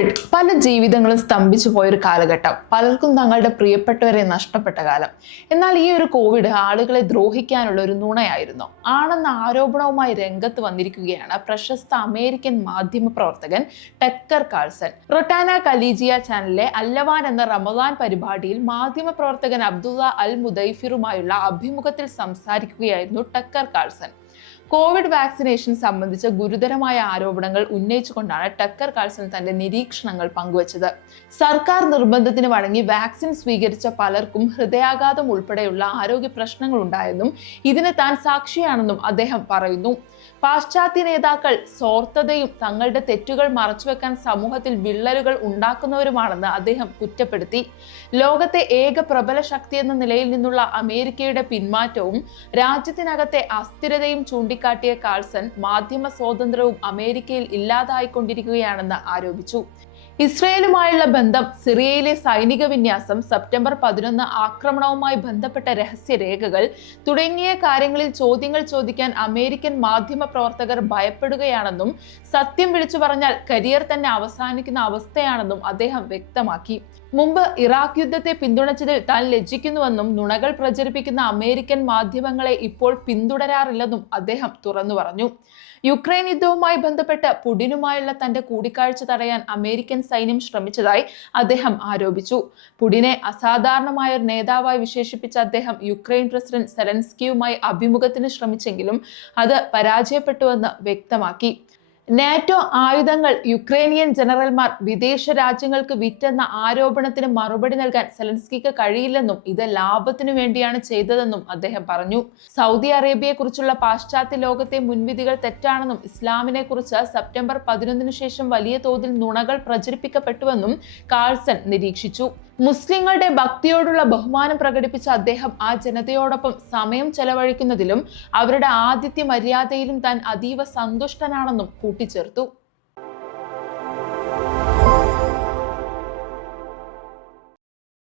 Covid പല ജീവിതങ്ങളും സ്തംഭിച്ചു പോയൊരു കാലഘട്ടം. പലർക്കും തങ്ങളുടെ പ്രിയപ്പെട്ടവരെ നഷ്ടപ്പെട്ട കാലം. എന്നാൽ ഈ ഒരു കോവിഡ് ആളുകളെ ദ്രോഹിക്കാനുള്ള ഒരു നുണയായിരുന്നു ആണെന്ന ആരോപണവുമായി രംഗത്ത് വന്നിരിക്കുകയാണ് പ്രശസ്ത അമേരിക്കൻ മാധ്യമ പ്രവർത്തകൻ ടക്കർ കാൾസൺ. റൊട്ടാന കലീജിയ ചാനലിലെ അല്ലവാൻ എന്ന റമദാൻ പരിപാടിയിൽ മാധ്യമ പ്രവർത്തകൻ അബ്ദുള്ള അൽ മുദൈഫിറുമായുള്ള അഭിമുഖത്തിൽ സംസാരിക്കുകയായിരുന്നു ടക്കർ കാൾസൺ. കോവിഡ് വാക്സിനേഷൻ സംബന്ധിച്ച ഗുരുതരമായ ആരോപണങ്ങൾ ഉന്നയിച്ചുകൊണ്ടാണ് ടക്കർ കാൾസൺ തന്റെ നിരീക്ഷണങ്ങൾ പങ്കുവച്ചത്. സർക്കാർ നിർബന്ധത്തിന് വഴങ്ങി വാക്സിൻ സ്വീകരിച്ച പലർക്കും ഹൃദയാഘാതം ഉൾപ്പെടെയുള്ള ആരോഗ്യ പ്രശ്നങ്ങൾ ഉണ്ടായെന്നും ഇതിന് താൻ സാക്ഷിയാണെന്നും അദ്ദേഹം പറയുന്നു. പാശ്ചാത്യ നേതാക്കൾ സ്വാർത്ഥതയും തങ്ങളുടെ തെറ്റുകൾ മറച്ചുവെക്കാൻ സമൂഹത്തിൽ വിള്ളലുകൾ ഉണ്ടാക്കുന്നവരുമാണെന്ന് അദ്ദേഹം കുറ്റപ്പെടുത്തി. ലോകത്തെ ഏക പ്രബല ശക്തി എന്ന നിലയിൽ നിന്നുള്ള അമേരിക്കയുടെ പിന്മാറ്റവും രാജ്യത്തിനകത്തെ അസ്ഥിരതയും ചൂണ്ടിക്കാട്ടിയ കാൾസൺ മാധ്യമ സ്വാതന്ത്ര്യവും അമേരിക്കയിൽ ഇല്ലാതായിക്കൊണ്ടിരിക്കുകയാണെന്ന് ആരോപിച്ചു. ഇസ്രയേലുമായുള്ള ബന്ധം, സിറിയയിലെ സൈനിക വിന്യാസം, സെപ്റ്റംബർ 11 ആക്രമണവുമായി ബന്ധപ്പെട്ട രഹസ്യരേഖകൾ തുടങ്ങിയ കാര്യങ്ങളിൽ ചോദ്യങ്ങൾ ചോദിക്കാൻ അമേരിക്കൻ മാധ്യമ പ്രവർത്തകർ ഭയപ്പെടുകയാണെന്നും സത്യം വിളിച്ചു പറഞ്ഞാൽ കരിയർ തന്നെ അവസാനിക്കുന്ന അവസ്ഥയാണെന്നും അദ്ദേഹം വ്യക്തമാക്കി. മുമ്പ് ഇറാഖ് യുദ്ധത്തെ പിന്തുണച്ചതിൽ താൻ ലജ്ജിക്കുന്നുവെന്നും നുണകൾ പ്രചരിപ്പിക്കുന്ന അമേരിക്കൻ മാധ്യമങ്ങളെ ഇപ്പോൾ പിന്തുടരാറില്ലെന്നും അദ്ദേഹം തുറന്നു പറഞ്ഞു. യുക്രൈൻ യുദ്ധവുമായി ബന്ധപ്പെട്ട് പുടിനുമായുള്ള തന്റെ കൂടിക്കാഴ്ച തടയാൻ അമേരിക്കൻ സൈന്യം ശ്രമിച്ചതായി അദ്ദേഹം ആരോപിച്ചു. പുടിനെ അസാധാരണമായ ഒരു നേതാവായി വിശേഷിപ്പിച്ച അദ്ദേഹം യുക്രൈൻ പ്രസിഡന്റ് സെലൻസ്കിയുമായി അഭിമുഖത്തിന് ശ്രമിച്ചെങ്കിലും അത് പരാജയപ്പെട്ടുവെന്ന് വ്യക്തമാക്കി. നാറ്റോ ആയുധങ്ങൾ യുക്രൈനിയൻ ജനറൽമാർ വിദേശ രാജ്യങ്ങൾക്ക് വിറ്റെന്ന ആരോപണത്തിന് മറുപടി നൽകാൻ സെലൻസ്കിക്ക് കഴിയില്ലെന്നും ഇത് ലാഭത്തിനു വേണ്ടിയാണ് ചെയ്തതെന്നും അദ്ദേഹം പറഞ്ഞു. സൗദി അറേബ്യയെക്കുറിച്ചുള്ള പാശ്ചാത്യ ലോകത്തെ മുൻവിധികൾ തെറ്റാണെന്നും ഇസ്ലാമിനെ കുറിച്ച് സെപ്റ്റംബർ 11 ശേഷം വലിയ തോതിൽ നുണകൾ പ്രചരിപ്പിക്കപ്പെട്ടുവെന്നും കാൾസൺ നിരീക്ഷിച്ചു. മുസ്ലിങ്ങളുടെ ഭക്തിയോടുള്ള ബഹുമാനം പ്രകടിപ്പിച്ച അദ്ദേഹം ആ ജനതയോടൊപ്പം സമയം ചെലവഴിക്കുന്നതിലും അവരുടെ ആതിഥ്യ മര്യാദയിലും താൻ അതീവ സന്തുഷ്ടനാണെന്നും കൂട്ടിച്ചേർത്തു.